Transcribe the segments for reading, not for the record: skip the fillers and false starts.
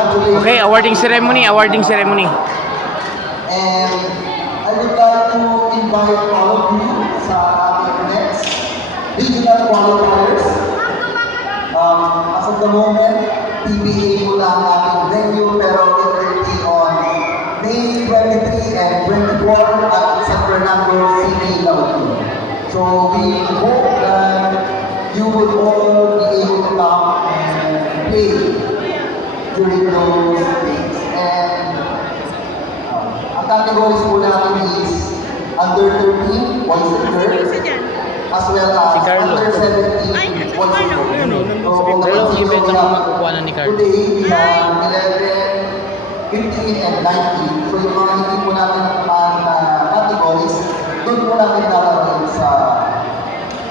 Okay, awarding ceremony, awarding ceremony. And I would like to invite all of you sa ating next regional qualifiers. As of the moment, PBA mo lang ang ating venue, pero it will be on May 23 and 24 at San Fernando City, Lautun. So we hope that you will all be able to come and play during those days. And ang categories po natin is under 13, boys and girls, as well as Si Carlo. under 17, boys and girls. So, kung Dalawang napansin event nyo, lang makukuha na ni Carlo. today we have 11, 15, and 19. So, yung mga hindi po natin nakuhaan na categories, doon po natin darating sa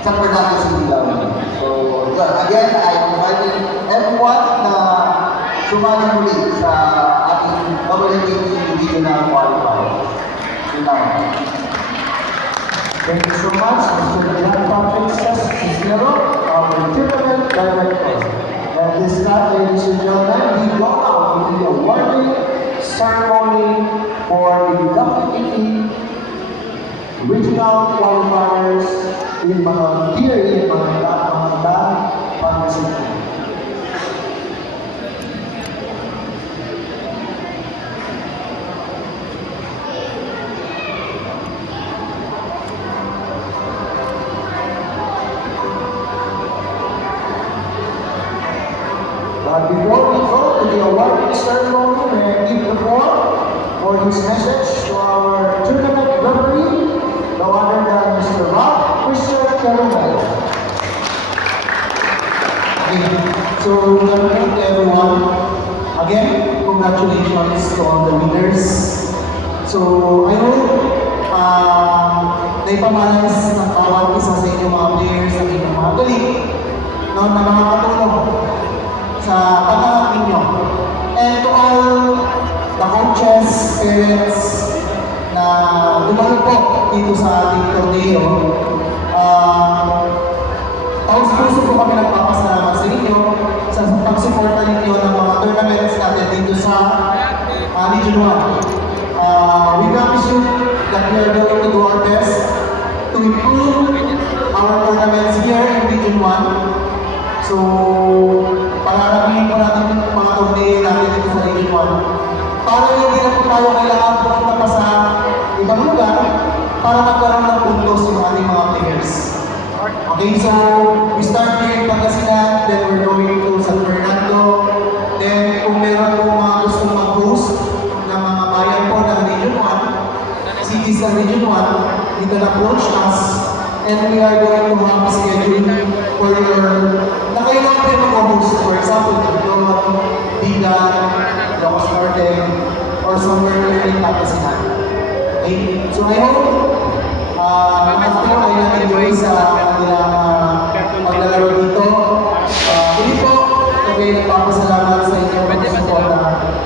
San Fernando City Lautun. So, again, I am inviting everyone na sumali muli sa ating WKT Regional Qualifier. Thank you so much, Mr. Jan Patrick Cisnero, our tournament director. At this time, ladies and gentlemen, we go out to the awarding ceremony for the WKT Regional Qualifiers in mga theory, mga participants. But before we go to the awarding ceremony, may I give the floor for his message to our tournament referee, no other than Mr. Rob Christian Caramel. So, good afternoon to everyone. Again, congratulations to all the winners. So, I hope naipamalas ng bawat isa sa inyong mga players ang inyong mga galing na makakatulong sa pagkakas ninyo. And to all the coaches, parents na dumalo po dito sa ating torneo, taos-puso po kami nagpapasalamat sa inyo sa pagsuporta ninyo ng mga tournaments natin dito sa Region 1. We promise you that we are going to do our best to improve our tournaments here in Region 1. So, pararamihin po natin yung mga torneo natin dito sa Region 1 para hindi na po tayo kailangan pumunta pa sa ibang lugar para magkaroon ng puntos yung ating mga players. Okay, so we start here in Pangasinan, then we're going to San Fernando. Then kung meron po mga gustong mag-host ng mga bayan po ng Region 1, cities ng Region 1, you can approach us and we are going to have a schedule for your na kayo lang din mag-host. For example, Mindoro, Bigan, Locos Norte, or somewhere in Pangasinan. Okay, so I hope after ay nag-enjoy sa kanilang paglalaro dito. Hindi po, kami nagpapasalamat sa inyo pagsuporta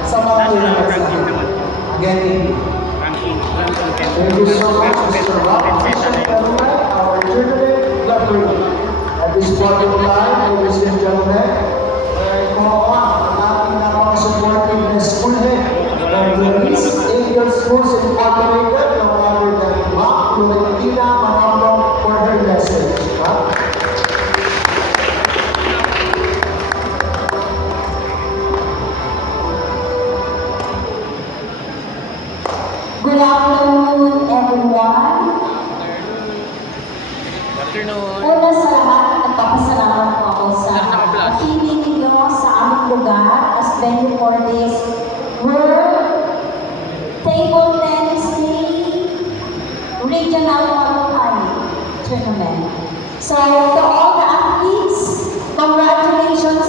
sa mga tournaments natin. Again, Thank you so much, Mr. Rob Christian Caramel, our tournament referee. At this point of time, ladies and gentlemen, ang ating napaka-supportive na school head ng Luis Angel Schools Incorporated, no other than Ma'am Florentina Manolo for her message. Good afternoon, everyone. Afternoon. Una sa lahat, nagpapasalamat po ako sa pag-ibig ninyo sa aming lugar as venue for this World Table Tennis Regional Qualifying Tournament. So, to all the athletes, congratulations.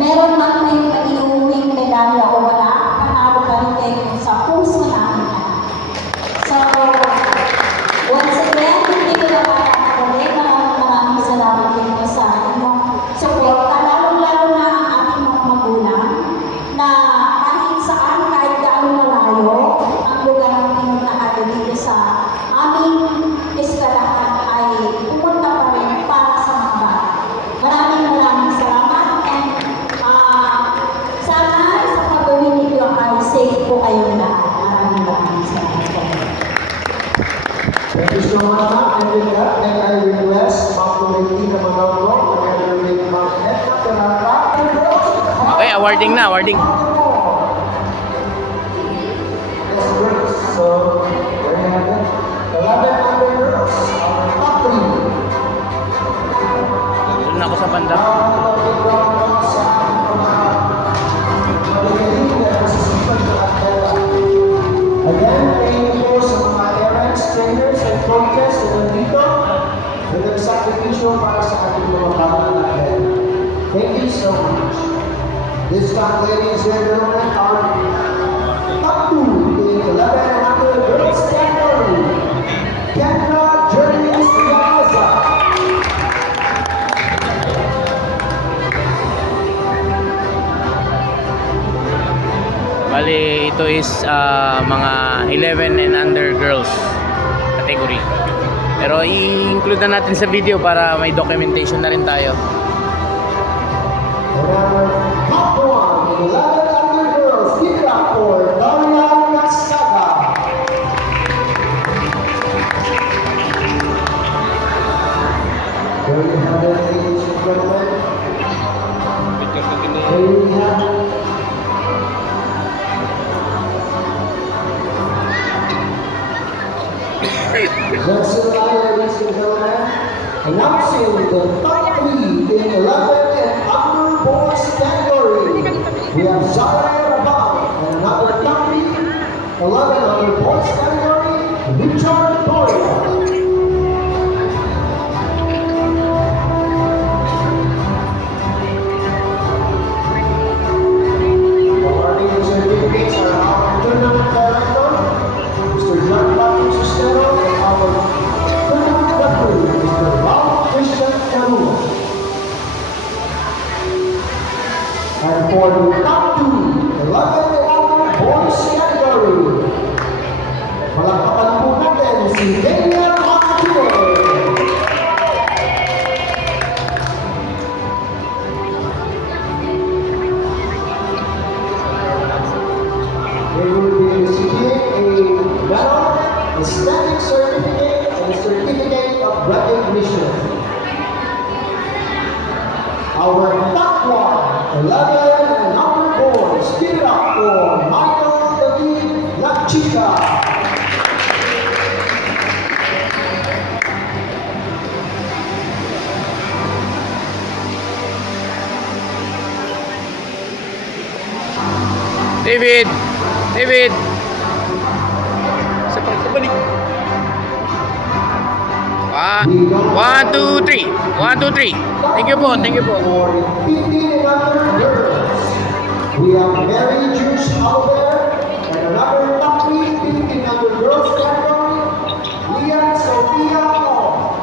Meron man kayong naiuwing medalya o wala, panalo pa rin kayo sa puso namin. So, once again, hindi ko na makakatuloy. Maraming salamat din po sa inyong support. Lalo-lalo na ang ating mga magulang na kahit saan, kahit gaano malayo, ang lugar ng pinunta natin dito sa aming eskwelahan ay pumunta pa rin para sa mga bata. Maraming salamat and po kayong lahat. Maraming salamat po. Thank you so much, ma'am. And with that, then I request Ma'am Florentina Manolo, together with Ma'am Edna Terrata. Okay, awarding na, awarding. Yes, girls. So, there you have it. 11 under girls, our top 3. Doon ako sa banda. Again, thank you sa mga parents, trainers, and coaches na nandito na nagsakripisyo para sa ating mga bata natin. Thank you so much. This time, ladies and gentlemen, our top 2 in 1100 girls category, Kendra Journeys Gaza. Bali, ito is mga 11 and under girls category. Pero i-include na natin sa video para may documentation na rin tayo. And our top 1 in 1100 girls, give it up for Daria Cascada. There you have it, ladies and gentlemen. There you have it. That's it, ladies and gentlemen. Announcing the top 3 in 11 and under boys category. We have Zara Rabal and another top 3, 11 under boys category, Richard Boyle. Awarding the certificates are our tournament director, Mr. John Patrick Sustero, and our tournament referee, Mr. Ralph Christian Carua. And for the top 2, 11 and under boys category, palakpakan po natin si Daniel Martinez. They will be receiving a medal, a standing certificate, and a certificate of recognition. Our top 1, 11 and under boys, give it up for Michael David Lachica. David! David! Sa balik. 1, 2, 3. 1, 2, 3. Thank you po, thank you po. For 15 and under girls, we have Mary Juice Albert and another top 3, 15 under girls category, Leah Sophia Ong.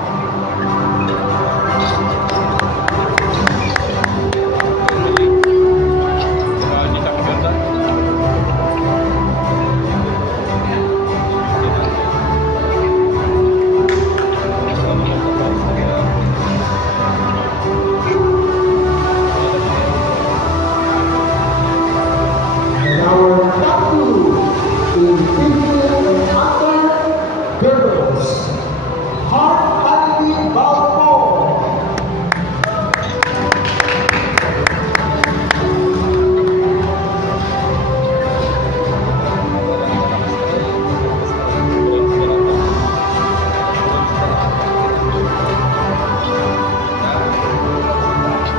And our top 2 in 15 and under girls, Heart Andy Balfour.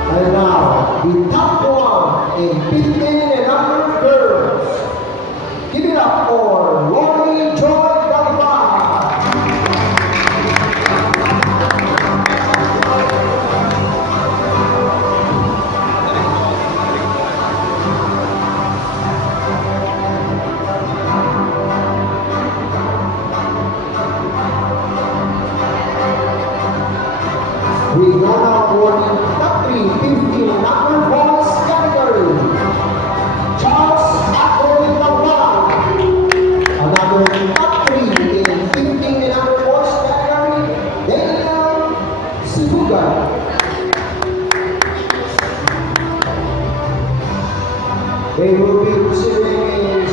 And now, the top 1 in 15 and under girls. Give it up for Lori Joy Galvan. We go now for the top 3, 15 and under boys category. Charles Acroy Galvan. Another top 3 in 15 and under boys category. Daniel Sibuga. They will be receiving a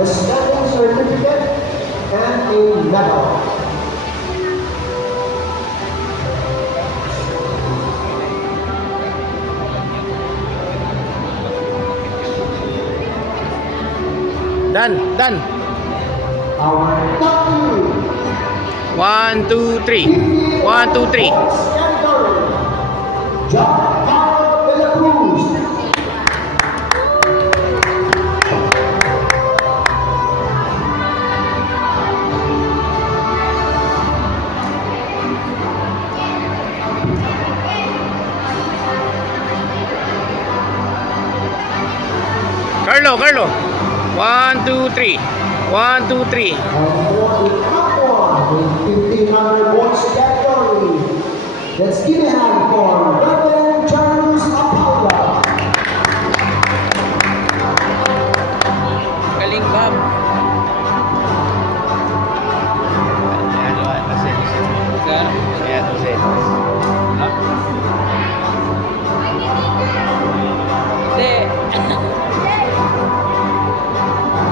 a stamp certificate, and a medal. Done. Our top two. 1, 2, 3. 1, 2, 3. John Carl de la Cruz. Carlo. 1, 2, 3. 1, 2, 3. And for the top one in 1500 volts category, let's give a hand for Reverend Charles Apala. Galing, Bob.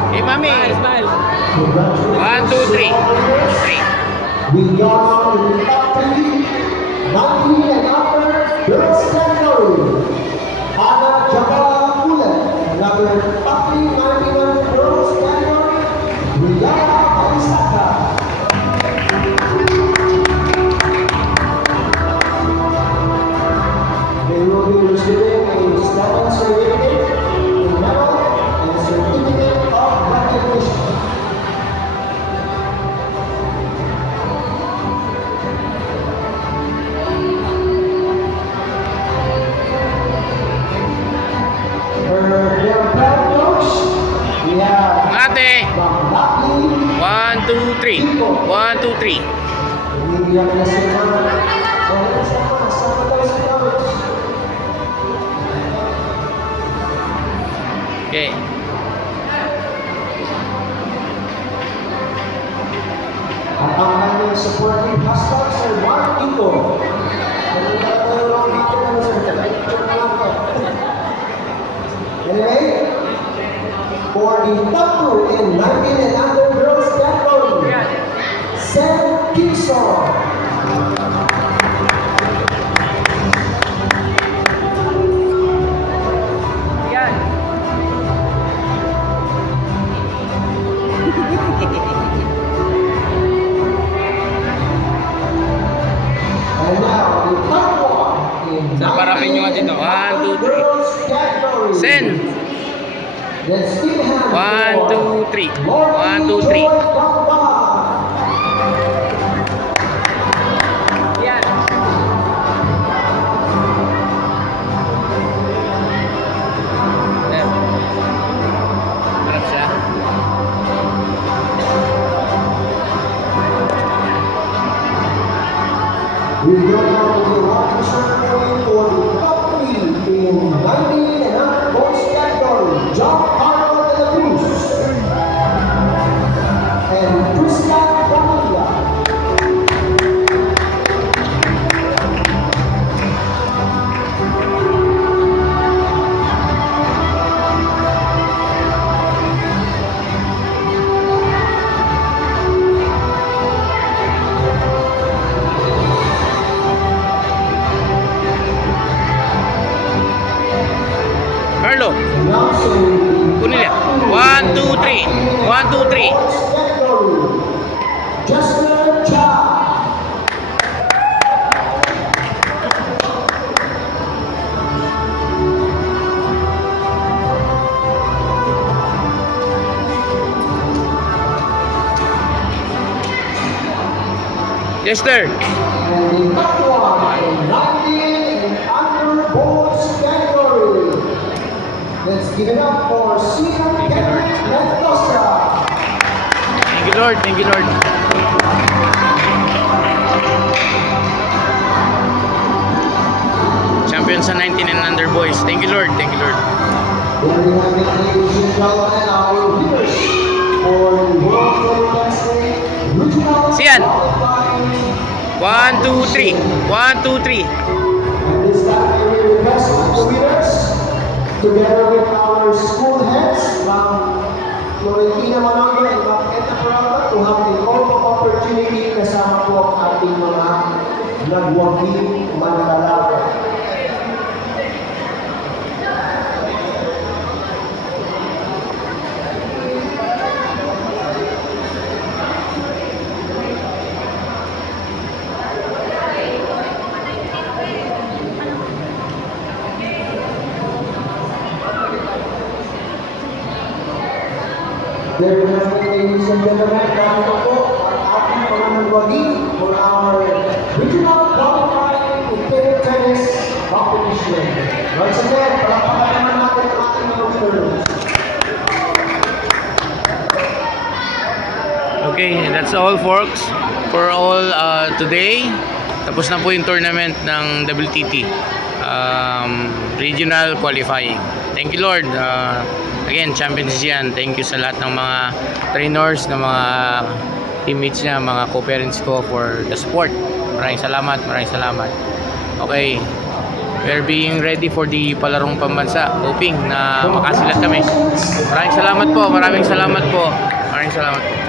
Hey, Mami. Smile. 1, 2, 3. 3. We are in the top three, 19 and upper girls category. Ana Jabala Ulan, another top three, 19 girls category. Rihanna Alisaka. They will be receiving a stamp certificate, a medal, and a certificate of recognition. For their proud coach, we have Ate. Ma'am Lucky. 1, 2, 3. 1, 2, 3. Bibigyan na sila. Sama tayo sa coach. Okay. At ang kanyang supporting husband, Sir Mark Tito. Anyway, for the top two in 19 and under girls category, Sam Kingston. And now, the top one in Saan parapin nyo nga dito? 1, 2, 3. girls category. Sen. Let's give a hand 1, for 2, 3. Lordy 1, 2, 3. Joy Gamba. Yan. Harap siya. We go now to the water ceremony for the top three in 19 and under boys category. John Carlo de la Cruz and Christian Familia. Carlo. Announcing Kunin niya. 1, 2, 3. 1, 2, 3. boys category. Justin Cha. Jester. And the top one in 19 and under boys category. Let's give it up for Sina Mendoza. Thank you, Lord. Thank you, Lord. Champion sa 19 and under boys. Thank you, Lord. Thank you, Lord. There we have it, ladies and gentlemen, our winners for the World Wrestling Regional Sian. Qualifying. 1, 2, 3. 1, 2, 3. And this time we request the winners, together with our school heads from Florentina Manondo and Marqueta Paranga to have the golf opportunity kasama po ang ating mga nagwagi manlalakad. There we have it, ladies and gentlemen. Narito po ang ating mga nagwagi for our regional qualifying table tennis competition. Once again, palakpakan naman natin ang ating mga winners. Okay, that's all folks for all today. Tapos na po yung tournament ng WTT regional qualifying. Thank you Lord. Again, champions yan. Thank you sa lahat ng mga trainers, ng mga teammates niya, mga co-parents ko for the support. Maraming salamat, maraming salamat. Okay, we're being ready for the palarong pambansa, hoping na makasilat kami. Maraming salamat po, maraming salamat po. Maraming salamat po.